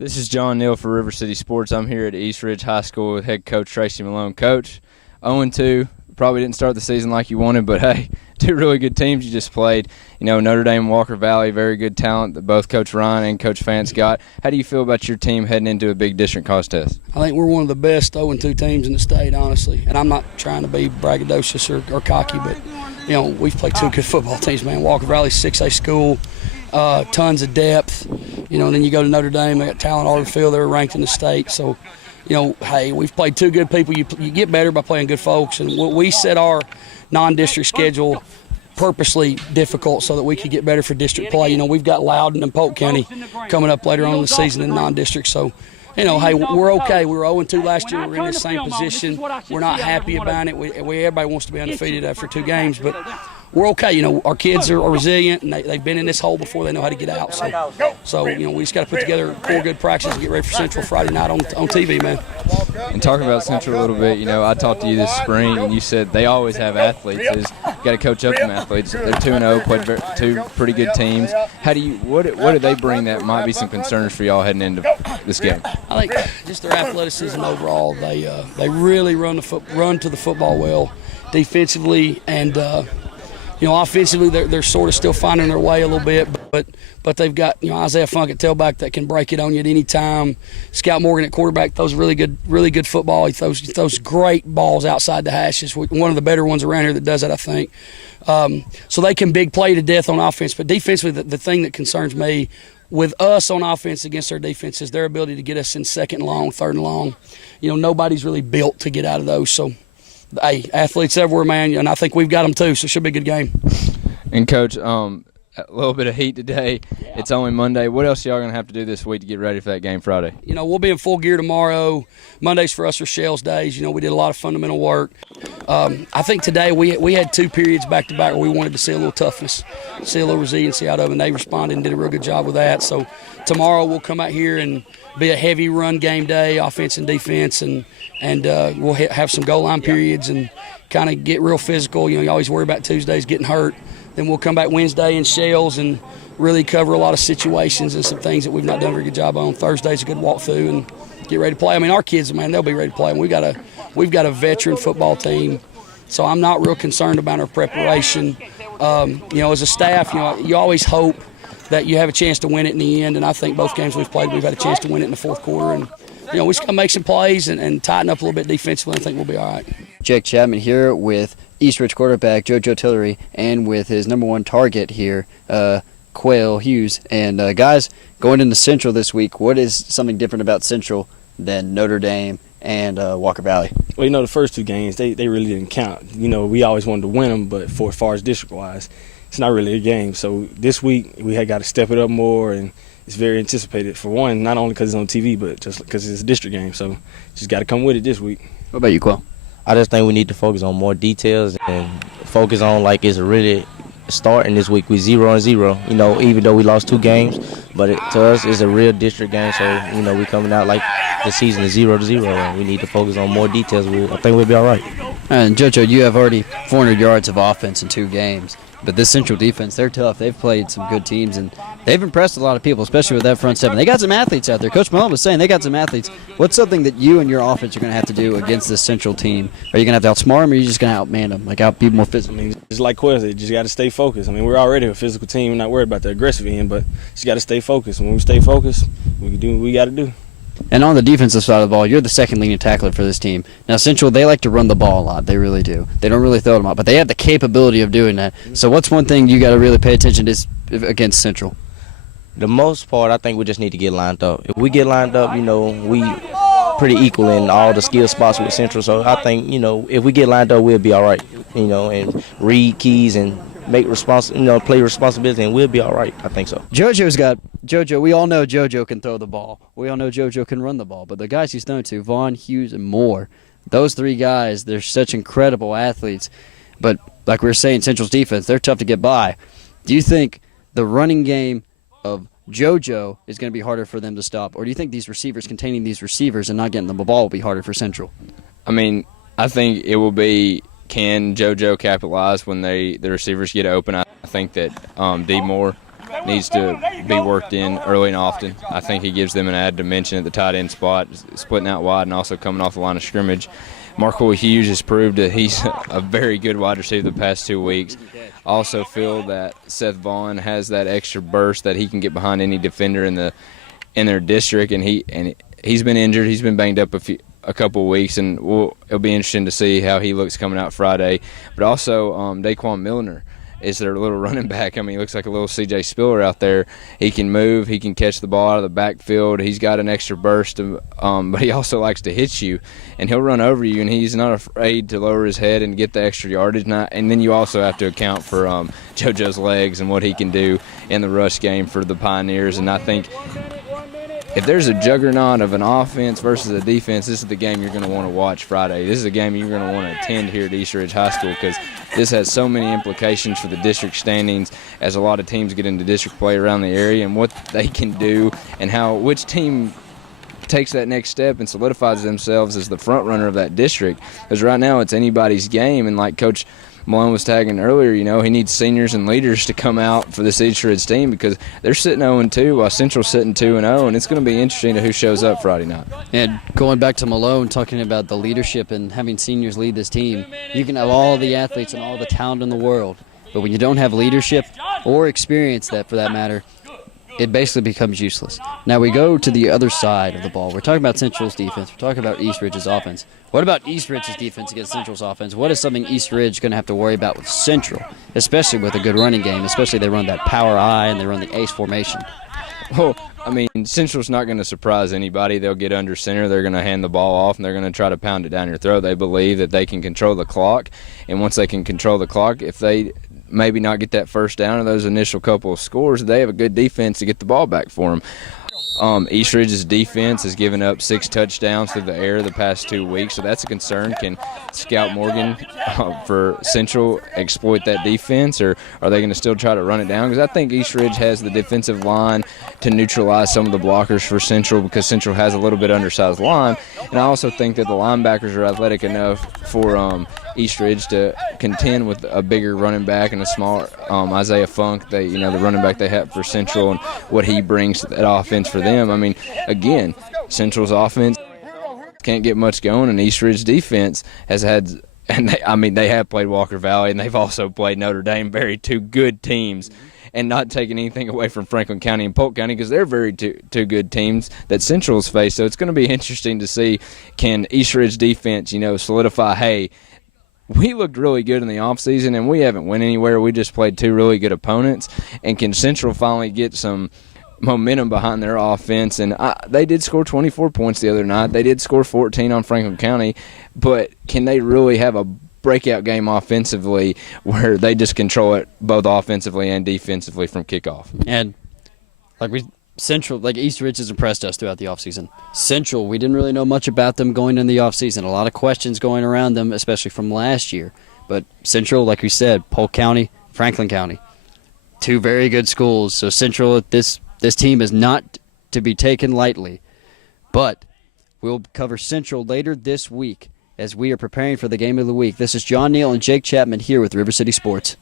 This is John Neal for River City Sports. I'm here at East Ridge High School with head coach Tracy Malone. Coach, 0-2, probably didn't start the season like you wanted, but hey, two really good teams you just played. You know, Notre Dame and Walker Valley, very good talent that both Coach Ryan and Coach Fance got. How do you feel about your team heading into a big district contest? I think we're one of the best 0-2 teams in the state, honestly. And I'm not trying to be braggadocious or cocky, but, you know, we've played two good football teams, man. Walker Valley's 6A school, tons of depth. You know, and then you go to Notre Dame, they got talent all over the field. They're ranked in the state. So, you know, hey, we've played two good people. You get better by playing good folks. And we set our non-district schedule purposely difficult so that we could get better for district play. You know, we've got Loudon and Polk County coming up later on in the season in non-district. So, you know, hey, we're okay. We were 0-2 last year. We're in the same position. We're not happy about it. Everybody wants to be undefeated after two games, but we're okay. You know, our kids are resilient, and they've been in this hole before. They know how to get out. So you know, we just got to put together 4 good practices and get ready for Central Friday night on TV, man. And talking about Central a little bit, you know, I talked to you this spring, and you said they always have athletes. You got to coach up them athletes. They're 2-0, played two pretty good teams. What do they bring that might be some concerns for y'all heading into this game? I think just their athleticism overall. They really run to the football well, defensively and. You know, offensively, they're sort of still finding their way a little bit, but they've got, you know, Isaiah Funk at tailback that can break it on you at any time. Scout Morgan at quarterback throws really good football. He throws great balls outside the hashes. One of the better ones around here that does that, I think. So they can big play to death on offense, but defensively, the thing that concerns me with us on offense against their defense is their ability to get us in second and long, third and long. You know, nobody's really built to get out of those, so. Hey, athletes everywhere, man, and I think we've got them too, so it should be a good game. And, Coach, a little bit of heat today. Yeah. It's only Monday. What else y'all going to have to do this week to get ready for that game Friday? You know, we'll be in full gear tomorrow. Mondays for us are shells days. You know, we did a lot of fundamental work. I think today we had 2 periods back-to-back where we wanted to see a little toughness, see a little resiliency out of them, and they responded and did a real good job with that. So tomorrow we'll come out here and be a heavy run game day, offense and defense, and we'll have some goal line periods and kind of get real physical. You know, you always worry about Tuesdays getting hurt. Then we'll come back Wednesday in shells and really cover a lot of situations and some things that we've not done a very good job on. Thursday's a good walkthrough and get ready to play. I mean, our kids, man, they'll be ready to play. And we've got a veteran football team, so I'm not real concerned about our preparation. You know, as a staff, you know, you always hope that you have a chance to win it in the end, and I think both games we've played, we've had a chance to win it in the fourth quarter. And you know, we just got to make some plays and tighten up a little bit defensively. I think we'll be all right. Jake Chapman here with East Ridge quarterback JoJo Tillery and with his number 1 target here, Quail Hughes. And guys, going into Central this week, what is something different about Central than Notre Dame and Walker Valley? Well, you know, the first 2 games, they really didn't count. You know, we always wanted to win them, but as far as district-wise, it's not really a game. So this week we had got to step it up more, and it's very anticipated. For one, not only because it's on TV, but just because it's a district game. So just got to come with it this week. What about you, Quail? I just think we need to focus on more details and focus on like it's really starting this week with 0-0. You know, even though we lost 2 games, but to us it's a real district game. So you know, we coming out like the season is 0-0, and we need to focus on more details. I think we'll be all right. And JoJo, you have already 400 yards of offense in 2 games. But this Central defense, they're tough. They've played some good teams, and they've impressed a lot of people, especially with that front 7. They got some athletes out there. Coach Malone was saying they got some athletes. What's something that you and your offense are going to have to do against this Central team? Are you going to have to outsmart them, or are you just going to outman them, like be more physical? I mean, just like Quail said, just got to stay focused. I mean, we're already a physical team. We're not worried about the aggressive end, but just got to stay focused. When we stay focused, we can do what we got to do. And on the defensive side of the ball, you're the second leading tackler for this team. Now, Central, they like to run the ball a lot. They really do. They don't really throw them out, but they have the capability of doing that. So what's one thing you got to really pay attention to against Central? The most part, I think we just need to get lined up. If we get lined up, you know, we pretty equal in all the skill spots with Central. So I think, you know, if we get lined up, we'll be all right, you know, and read keys and play responsibility, and we'll be all right. I think so. JoJo, we all know JoJo can throw the ball. We all know JoJo can run the ball. But the guys he's thrown to, Vaughn, Hughes, and Moore, those 3 guys, they're such incredible athletes. But like we were saying, Central's defense, they're tough to get by. Do you think the running game of JoJo is going to be harder for them to stop? Or do you think these receivers, containing these receivers and not getting them the ball will be harder for Central? I mean, I think it will be, can JoJo capitalize when the receivers get open? I think that D. Moore needs to be worked in early and often. I think he gives them an added dimension at the tight end spot, splitting out wide and also coming off the line of scrimmage. Marcoy Hughes has proved that he's a very good wide receiver the past 2 weeks. I also feel that Seth Vaughn has that extra burst that he can get behind any defender in their district, and he's been injured. He's been banged up a couple of weeks, and it'll be interesting to see how he looks coming out Friday. But also Daquan Milner is their little running back. I mean, he looks like a little C.J. Spiller out there. He can move. He can catch the ball out of the backfield. He's got an extra burst, but he also likes to hit you, and he'll run over you, and he's not afraid to lower his head and get the extra yardage. And then you also have to account for JoJo's legs and what he can do in the rush game for the Pioneers. And I think if there's a juggernaut of an offense versus a defense, this is the game you're going to want to watch Friday. This is a game you're going to want to attend here at East Ridge High School, because this has so many implications for the district standings as a lot of teams get into district play around the area, and what they can do and which team takes that next step and solidifies themselves as the front runner of that district. Because right now it's anybody's game, and like Coach Malone was tagging earlier, he needs seniors and leaders to come out for this East Ridge team, because they're sitting 0-2 while Central's sitting 2-0, and it's going to be interesting to who shows up Friday night. And going back to Malone, talking about the leadership and having seniors lead this team, you can have all the athletes and all the talent in the world, but when you don't have leadership or experience, that for that matter, it basically becomes useless. Now we go to the other side of the ball. We're talking about Central's defense. We're talking about East Ridge's offense. What about East Ridge's defense against Central's offense? What is something East Ridge going to have to worry about with Central, especially with a good running game, especially they run that power I and they run the ace formation? Well, I mean, Central's not going to surprise anybody. They'll get under center. They're going to hand the ball off, and they're going to try to pound it down your throat. They believe that they can control the clock, and once they can control the clock, if they maybe not get that first down or those initial couple of scores, they have a good defense to get the ball back for them. East Ridge's defense has given up 6 touchdowns through the air the past 2 weeks, so that's a concern. Can Scout Morgan for Central exploit that defense, or are they going to still try to run it down? Because I think East Ridge has the defensive line to neutralize some of the blockers for Central, because Central has a little bit undersized line. And I also think that the linebackers are athletic enough for East Ridge to contend with a bigger running back and a smaller Isaiah Funk, the running back they have for Central, and what he brings to that offense for them. I mean, again, Central's offense can't get much going, and East Ridge defense has had, and they have played Walker Valley, and they've also played Notre Dame, very two good teams, and not taking anything away from Franklin County and Polk County, because they're very two good teams that Central's faced. So it's going to be interesting to see, can East Ridge defense, solidify, hey, we looked really good in the offseason, and we haven't went anywhere. We just played 2 really good opponents. And can Central finally get some momentum behind their offense? And they did score 24 points the other night. They did score 14 on Franklin County. But can they really have a breakout game offensively where they just control it both offensively and defensively from kickoff? And Central, East Ridge has impressed us throughout the offseason. Central, we didn't really know much about them going into the offseason. A lot of questions going around them, especially from last year. But Central, like we said, Polk County, Franklin County, 2 very good schools. So Central, this team is not to be taken lightly. But we'll cover Central later this week as we are preparing for the game of the week. This is John Neal and Jake Chapman here with River City Sports.